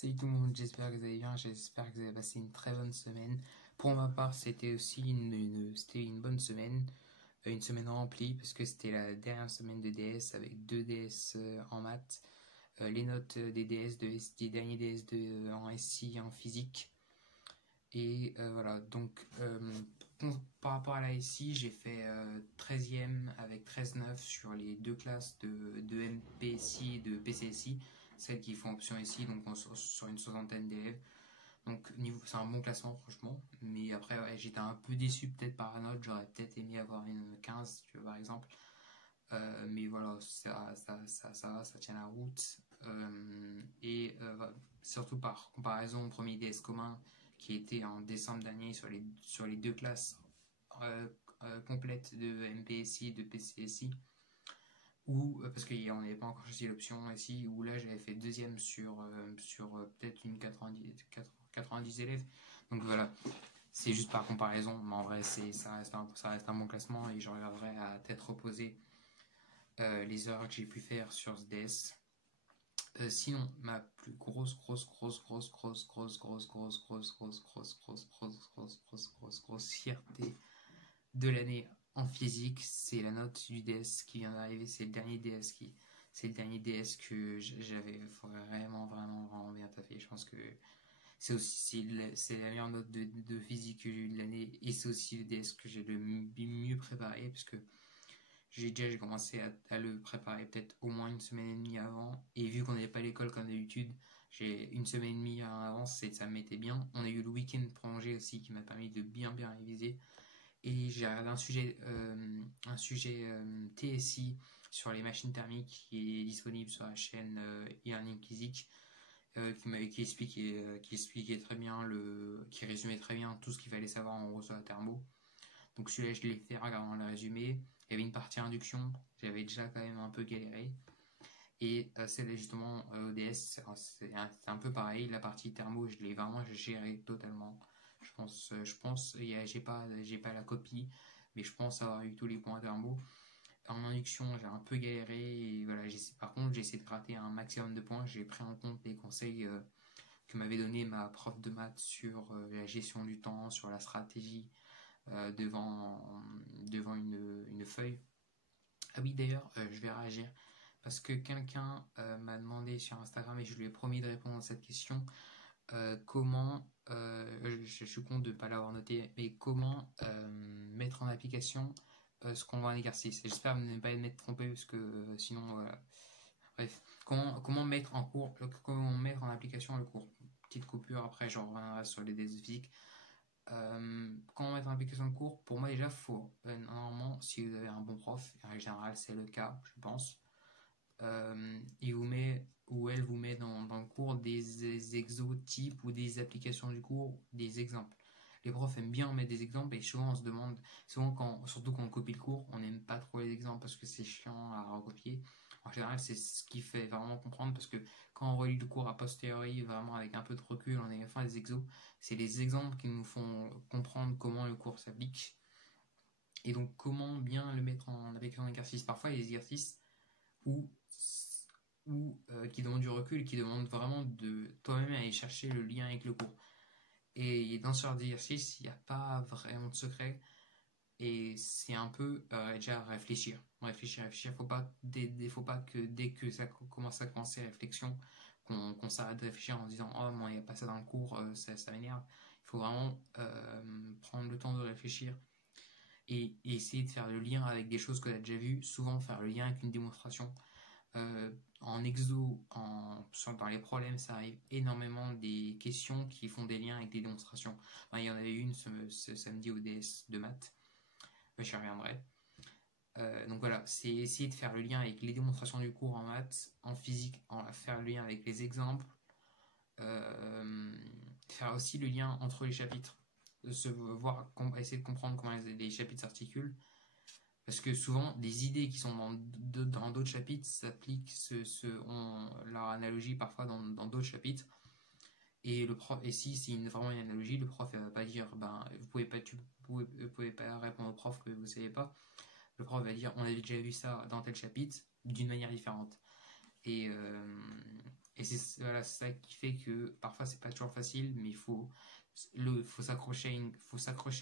Salut tout le monde, j'espère que vous allez bien, j'espère que vous avez passé une très bonne semaine. Pour ma part, c'était aussi c'était une bonne semaine, une semaine remplie parce que c'était la dernière semaine de DS avec 2 DS en maths, les notes des DS, des derniers DS en SI, en physique. Et voilà, donc par rapport à la SI, j'ai fait 13e avec 13,9 sur les deux classes de MPSI et de PCSI, celles qui font option SI, donc sur une soixantaine d'élèves. Donc c'est un bon classement franchement, mais après ouais, j'étais un peu déçu peut-être par la note, j'aurais peut-être aimé avoir une 15 tu vois, par exemple. Mais voilà, ça va, ça tient la route. Surtout par comparaison au premier DS commun qui était en décembre dernier sur les deux classes euh, complètes de MPSI et de PCSI, parce qu'on n'avait pas encore choisi l'option SI, où là j'avais fait deuxième sur peut-être une 90 élèves. Donc voilà, c'est juste par comparaison, mais en vrai ça reste un bon classement et je regarderai à tête reposée les heures que j'ai pu faire sur ce DS. Sinon, ma plus grosse fierté de l'année en physique, c'est la note du DS qui vient d'arriver. C'est le dernier DS que j'avais vraiment bien taffé. Je pense que c'est la meilleure note de physique que j'ai eu de l'année et c'est aussi le DS que j'ai le mieux préparé parce que j'ai commencé à le préparer peut-être au moins une semaine et demie avant. Et vu qu'on n'avait pas l'école comme d'habitude, j'ai une semaine et demie en avance et ça me mettait bien. On a eu le week-end prolongé aussi qui m'a permis de bien réviser. Et j'ai regardé un sujet TSI sur les machines thermiques qui est disponible sur la chaîne e-learning physique. Qui expliquait très bien qui résumait très bien tout ce qu'il fallait savoir en gros sur la thermo. Donc celui-là, je l'ai fait en regardant le résumé. Il y avait une partie induction, j'avais déjà quand même un peu galéré. Et celle-là, justement, ODS, c'est un peu pareil. La partie thermo, je l'ai vraiment géré totalement. Je pense j'ai pas la copie, mais je pense avoir eu tous les points thermo. En induction, j'ai un peu galéré. Et voilà, par contre, j'ai essayé de gratter un maximum de points. J'ai pris en compte les conseils que m'avait donné ma prof de maths sur la gestion du temps, sur la stratégie, devant une feuille. Ah oui, d'ailleurs, je vais réagir parce que quelqu'un m'a demandé sur Instagram et je lui ai promis de répondre à cette question. Comment, je suis content de ne pas l'avoir noté, mais comment mettre en application ce qu'on voit en exercice. J'espère ne pas m'être trompé parce que sinon, voilà. Bref, comment mettre en application le cours. Petite coupure, après je reviendrai sur les désirs physiques. Comment mettre en application le cours, pour moi déjà faut normalement, si vous avez un bon prof, en général c'est le cas je pense, il vous met ou elle vous met dans le cours des exotypes ou des applications du cours, des exemples. Les profs aiment bien mettre des exemples et souvent on se demande, surtout quand on copie le cours, on n'aime pas trop les exemples parce que c'est chiant à recopier. En général, c'est ce qui fait vraiment comprendre parce que quand on relit le cours a posteriori, vraiment avec un peu de recul, on est fin des exos, c'est les exemples qui nous font comprendre comment le cours s'applique et donc comment bien le mettre en application d'exercice. Parfois, il y a des exercices où qui demandent du recul, qui demandent vraiment de toi-même aller chercher le lien avec le cours. Et dans ce genre d'exercice, il n'y a pas vraiment de secret. Et c'est un peu déjà réfléchir. Réfléchir. Faut pas que dès que ça commence à commencer réflexion, qu'on s'arrête de réfléchir en se disant oh, moi, il n'y a pas ça dans le cours, ça m'énerve. Il faut vraiment prendre le temps de réfléchir et essayer de faire le lien avec des choses que tu as déjà vues. Souvent, faire le lien avec une démonstration. En exo, dans les problèmes, ça arrive énormément des questions qui font des liens avec des démonstrations. Enfin, il y en avait une ce samedi au DS de maths, j'y reviendrai. Donc voilà, c'est essayer de faire le lien avec les démonstrations du cours en maths, en physique, faire le lien avec les exemples, faire aussi le lien entre les chapitres, essayer de comprendre comment les chapitres s'articulent. Parce que souvent, des idées qui sont dans d'autres chapitres s'appliquent, ont leur analogie parfois dans d'autres chapitres. Et le prof, et si c'est vraiment une analogie, le prof ne va pas dire vous pouvez pas répondre au prof que vous ne savez pas. Le prof va dire on avait déjà vu ça dans tel chapitre d'une manière différente. Et Et c'est voilà, ça qui fait que parfois c'est pas toujours facile, mais faut s'accrocher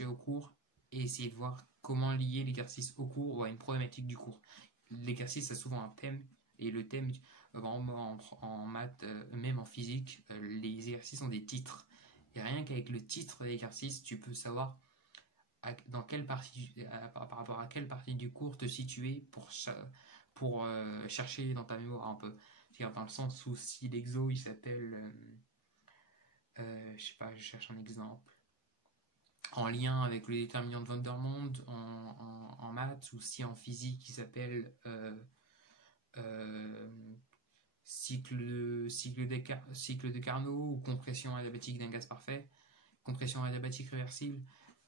au cours et essayer de voir comment lier l'exercice au cours ou à une problématique du cours. L'exercice a souvent un thème, et le thème, en maths, même en physique, les exercices ont des titres. Et rien qu'avec le titre de l'exercice, tu peux savoir dans quelle partie, par rapport à quelle partie du cours te situer pour chercher dans ta mémoire un peu. C'est-à-dire dans le sens où si l'exo il s'appelle, je sais pas, je cherche un exemple, en lien avec le déterminant de Van der Monde en maths, ou si en physique il s'appelle euh, cycle de Carnot ou compression adiabatique d'un gaz parfait, compression adiabatique réversible,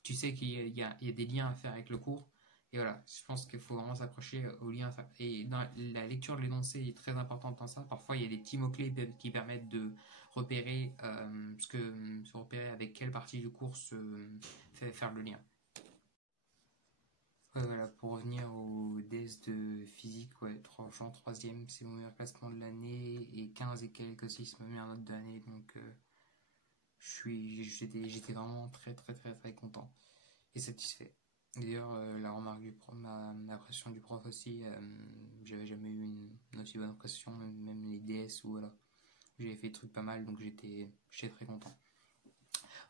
tu sais qu'il y a des liens à faire avec le cours. Et voilà, je pense qu'il faut vraiment s'accrocher aux liens. Et dans la lecture de l'énoncé est très importante dans ça. Parfois, il y a des petits mots-clés qui permettent de repérer, se repérer avec quelle partie du cours se fait faire le lien. Ouais, voilà, pour revenir au DS de physique, ouais, troisième, c'est mon meilleur classement de l'année, et 15 et quelques aussi, c'est ma meilleure note de l'année, donc j'étais vraiment très très très très content et satisfait. D'ailleurs, la remarque du prof, l'impression du prof aussi, j'avais jamais eu une aussi bonne impression, même les DS où voilà, j'avais fait des trucs pas mal, donc j'étais très content.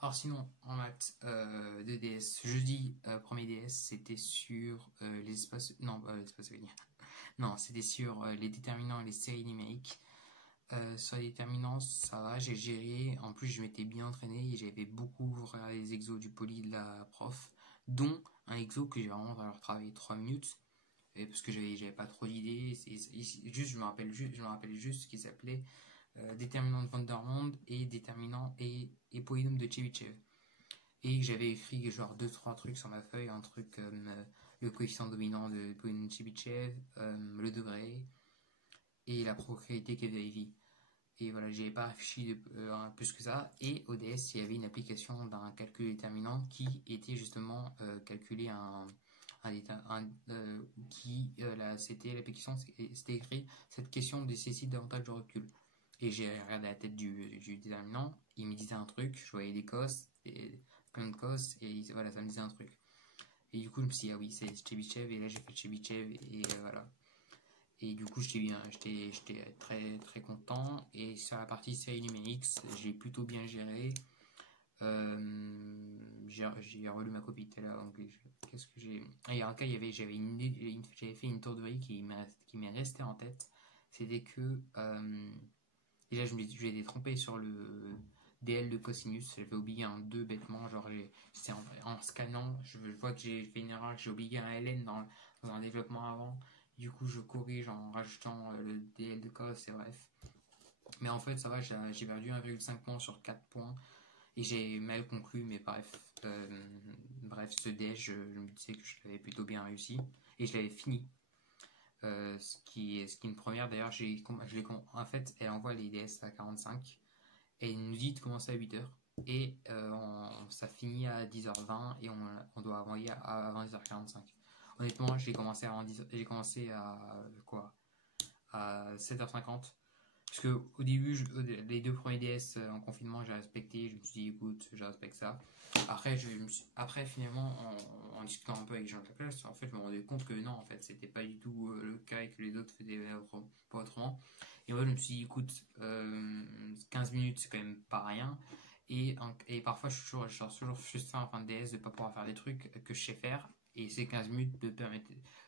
Alors sinon, en maths, de DS, jeudi, premier DS, c'était sur les espaces... Non, espaces linéaires. Non, c'était sur les déterminants et les séries numériques. Sur les déterminants, ça va, j'ai géré. En plus, je m'étais bien entraîné et j'avais beaucoup regardé les exos du poly de la prof, dont un exo que j'ai vraiment travaillé 3 minutes, parce que j'avais pas trop d'idées. Juste, je me rappelle juste ce qui s'appelait déterminant de Van der Monde et déterminant et polynôme de Chebyshev. Et j'avais écrit genre 2-3 trucs sur ma feuille, un truc comme le coefficient dominant de polynôme de Chebyshev, le degré et la propriété qu'elle vérifie. Et voilà, j'avais pas réfléchi plus que ça. Et au DS, il y avait une application d'un calcul déterminant qui était justement calculer c'était l'application, c'était écrit cette question nécessite davantage de recul. Et j'ai regardé la tête du déterminant, il me disait un truc, je voyais des cos, plein de cos, et voilà, ça me disait un truc. Et du coup, je me suis dit, ah oui, c'est Chebyshev, et là j'ai fait Chebyshev, et voilà. Et du coup, j'étais très très content. Et sur la partie série numérique, j'ai plutôt bien géré. J'ai relu ma copie tout à l'heure. Qu'est-ce que j'ai. Ah, il y a un cas, j'avais fait une tourderie qui m'est restée en tête. C'était que. Déjà, je m'étais trompé sur le DL de cosinus. J'avais oublié un 2 bêtement. Genre, c'était en scannant. Je vois que j'ai fait une erreur. J'ai oublié un LN dans un développement avant. Du coup, je corrige en rajoutant le DL de cos, et bref. Mais en fait, ça va, j'ai perdu 1,5 points sur 4 points. Et j'ai mal conclu, mais bref. Bref, ce DS, je me disais que je l'avais plutôt bien réussi. Et je l'avais fini. Ce qui est une première. D'ailleurs, en fait, elle envoie les DS à 45. Et elle nous dit de commencer à 8h. Et ça finit à 10h20. Et on doit envoyer à 20h45. Honnêtement, j'ai commencé à 7h50. Parce que au début, les 2 premiers DS en confinement, j'ai respecté. Je me suis dit, écoute, je respecte ça. Après, finalement, en discutant un peu avec Jean de la classe, en fait, je me rendais compte que non, en fait, c'était pas du tout le cas et que les autres faisaient pas autrement. Et moi, je me suis dit, écoute, 15 minutes, c'est quand même pas rien. Et parfois, je suis toujours frustré en fin de DS de ne pas pouvoir faire des trucs que je sais faire. Et ces 15 minutes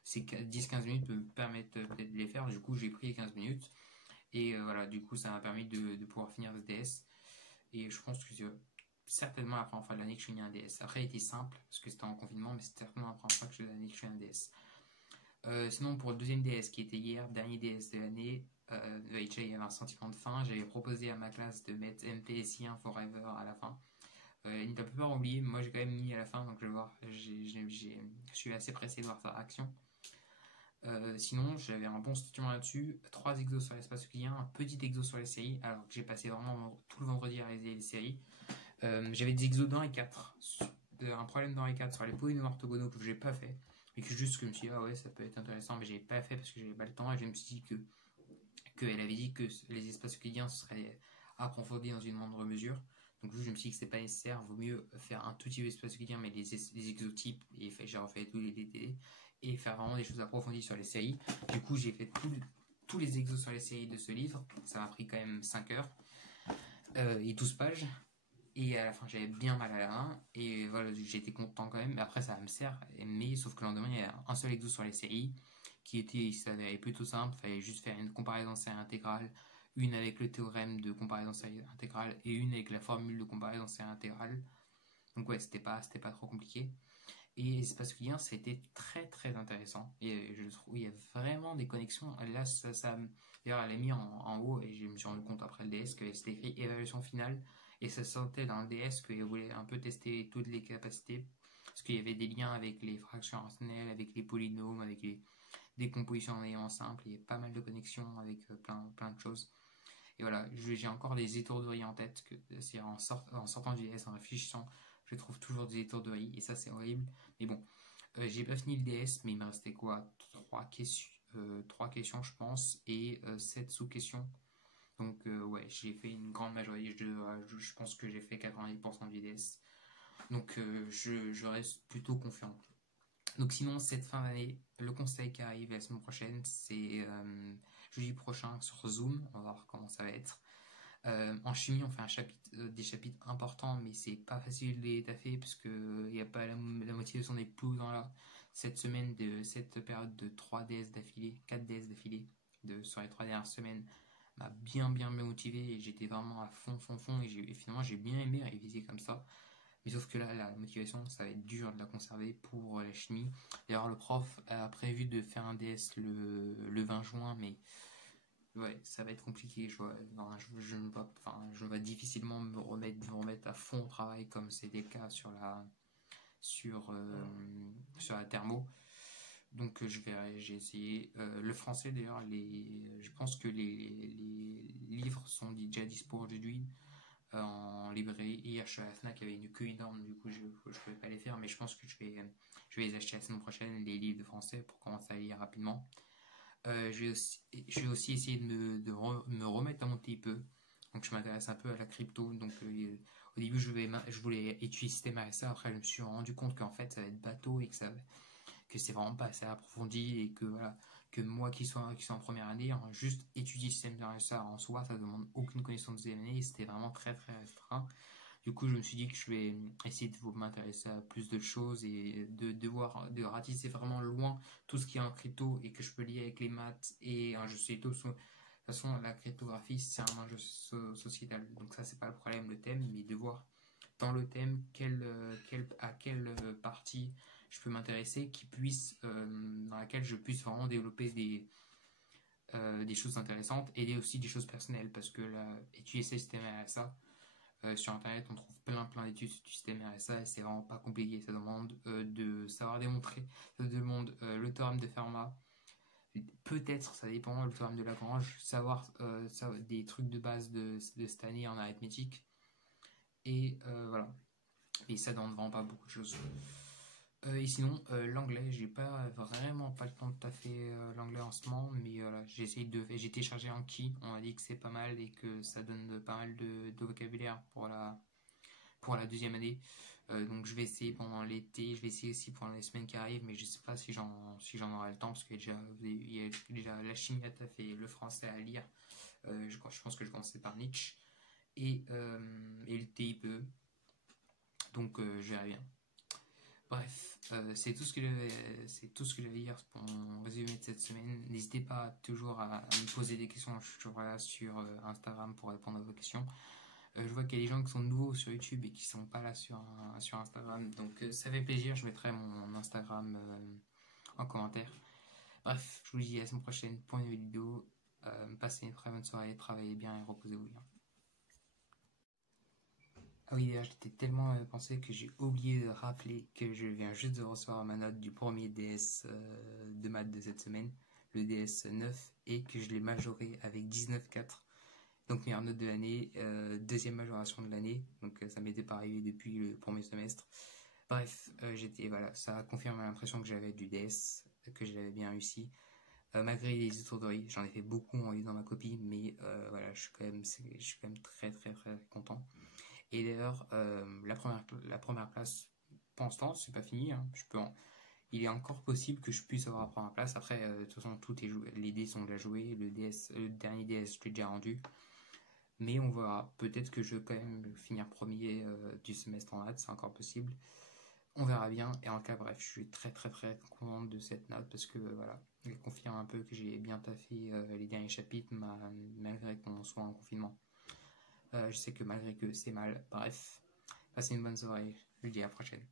ces 10-15 minutes me permettent peut-être de les faire. Du coup, j'ai pris les 15 minutes. Et voilà, du coup, ça m'a permis de pouvoir finir ce DS. Et je pense que c'est certainement la première fois de l'année que je finis un DS. Après, il était simple, parce que c'était en confinement, mais c'est certainement la première fois que je finis un DS. Sinon, pour le deuxième DS qui était hier, dernier DS de l'année, il y avait un sentiment de fin. J'avais proposé à ma classe de mettre MPSI1 Forever à la fin. Il t'a plupart oublié, mais moi j'ai quand même mis à la fin, donc je vais voir. Je suis assez pressé de voir sa réaction. Sinon, j'avais un bon sentiment là-dessus. 3 exos sur l'espace euclidien, un petit exo sur les séries, alors que j'ai passé vraiment tout le vendredi à réaliser les séries. J'avais des exos dans les 4. Un problème dans les 4 sur les polynômes orthogonaux que j'ai pas fait. Et que je me suis dit, ah ouais, ça peut être intéressant, mais j'ai pas fait parce que j'avais pas le temps. Et je me suis dit que qu'elle avait dit que les espaces euclidiens seraient approfondis dans une moindre mesure. Donc je me suis dit que c'était pas nécessaire, vaut mieux faire un tout petit peu d'espace euclidien, mais les exotypes, et j'ai refait tous les DD, et faire vraiment des choses approfondies sur les séries. Du coup, j'ai fait tous les exos sur les séries de ce livre, ça m'a pris quand même 5 heures, et 12 pages. Et à la fin, j'avais bien mal à la main. Et voilà, j'étais content quand même. Mais après, ça me sert. Mais sauf que le lendemain, il y a un seul exo sur les séries il s'avérait plutôt simple. Il fallait juste faire une comparaison série intégrale, une avec le théorème de comparaison série intégrale et une avec la formule de comparaison série intégrale. Donc ouais, c'était pas trop compliqué. Et l'espace euclidien, ça a été très très intéressant. Et je trouve il y a vraiment des connexions. Là, d'ailleurs, elle a mis en haut, et je me suis rendu compte après le DS que c'était écrit évaluation finale. Et ça sentait dans le DS qu'il voulait un peu tester toutes les capacités. Parce qu'il y avait des liens avec les fractions rationnelles, avec les polynômes, avec les décompositions en éléments simples. Il y a pas mal de connexions avec plein de choses. Et voilà, j'ai encore des étourderies en tête. C'est en sortant du DS, en réfléchissant, je trouve toujours des étourderies. Et ça, c'est horrible. Mais bon, j'ai pas fini le DS, mais il me restait quoi, 3 questions, je pense, et 7 sous-questions. Donc ouais, j'ai fait une grande majorité. Je pense que j'ai fait 90% du DS. Donc je reste plutôt confiant. Donc sinon, cette fin d'année, le conseil qui arrive la semaine prochaine, c'est jeudi prochain sur Zoom. On va voir comment ça va être. En chimie, on fait des chapitres importants, mais c'est pas facile de les taffer parce que y a pas la motivation n'est plus dans cette semaine de cette période de 3 DS d'affilée, 4 DS d'affilée sur les 3 dernières semaines m'a bien motivé, et j'étais vraiment à fond et finalement j'ai bien aimé réviser comme ça. Mais sauf que là, la motivation, ça va être dur de la conserver pour la chimie. D'ailleurs, le prof a prévu de faire un DS le 20 juin, mais ouais, ça va être compliqué. Je vais difficilement me remettre à fond au travail comme c'était le cas sur la thermo. Donc j'ai essayé. Le français d'ailleurs, je pense que les livres sont déjà dispo aujourd'hui en librairie. Hier, je suis à la FNAC, il y avait une queue énorme, du coup je ne pouvais pas les faire, mais je pense que je vais les acheter la semaine prochaine, les livres de français, pour commencer à lire rapidement. Je vais aussi essayer de me remettre à mon TIPE. Donc je m'intéresse un peu à la crypto. Donc au début je voulais étudier système RSA. Après je me suis rendu compte qu'en fait ça va être bateau et que c'est vraiment pas assez approfondi, et que voilà, que moi qui suis en première année, juste étudier le système RSA en soi, ça demande aucune connaissance de deuxième année, et c'était vraiment très très restreint. Du coup, je me suis dit que je vais essayer de m'intéresser à plus de choses et de ratisser vraiment loin tout ce qui est en crypto et que je peux lier avec les maths et un jeu sociétal. De toute façon, la cryptographie, c'est un jeu sociétal. Donc ça, c'est pas le problème, le thème, mais de voir dans le thème à quelle partie je peux m'intéresser, dans laquelle je puisse vraiment développer des choses intéressantes, et aussi des choses personnelles, parce que là, étudier ces systèmes RSA, sur internet on trouve plein d'études du système RSA, et c'est vraiment pas compliqué. Ça demande de savoir démontrer, ça demande le théorème de Fermat, peut-être, ça dépend, le théorème de Lagrange, savoir des trucs de base de cette année en arithmétique, et voilà. Et ça demande vraiment pas beaucoup de choses. Et sinon, l'anglais, j'ai vraiment pas le temps de taffer l'anglais en ce moment, mais voilà, j'ai téléchargé Anki, on m'a dit que c'est pas mal et que ça donne pas mal de vocabulaire pour la deuxième année. Donc je vais essayer pendant l'été, je vais essayer aussi pendant les semaines qui arrivent, mais je sais pas si j'en aurai le temps, parce qu'il y a déjà la chimie à taffer et le français à lire. Je pense que je vais commencer par Nietzsche et le TIPE, donc je verrai bien. Bref, c'est tout ce que j'avais hier pour mon résumé de cette semaine. N'hésitez pas toujours à me poser des questions, je suis toujours là sur Instagram pour répondre à vos questions. Je vois qu'il y a des gens qui sont nouveaux sur YouTube et qui sont pas là sur Instagram, donc ça fait plaisir, je mettrai mon Instagram en commentaire. Bref, je vous dis à la semaine prochaine pour une nouvelle vidéo. Passez une très bonne soirée, travaillez bien et reposez-vous bien. Ah oui, d'ailleurs, j'étais tellement pensé que j'ai oublié de rappeler que je viens juste de recevoir ma note du premier DS de maths de cette semaine, le DS 9, et que je l'ai majoré avec 19,4. Donc meilleure note de l'année, deuxième majoration de l'année, donc ça m'était pas arrivé depuis le premier semestre. Bref, voilà, ça a confirmé l'impression que j'avais du DS, que je l'avais bien réussi. Malgré les étourderies, j'en ai fait beaucoup en lisant ma copie, mais voilà, je suis quand même très très très content. Et d'ailleurs, la première place, pour l'instant, c'est pas fini, hein. Il est encore possible que je puisse avoir la première place. Après, de toute façon, tout est joué, les dés sont déjà joués, le dernier DS, je l'ai déjà rendu. Mais on verra. Peut-être que je vais quand même finir premier du semestre en maths, c'est encore possible. On verra bien. Et en tout cas, bref, je suis très très très content de cette note parce que voilà, elle confirme un peu que j'ai bien taffé les derniers chapitres malgré qu'on soit en confinement. Je sais que malgré que c'est mal. Bref, passez une bonne soirée. Je vous dis à la prochaine.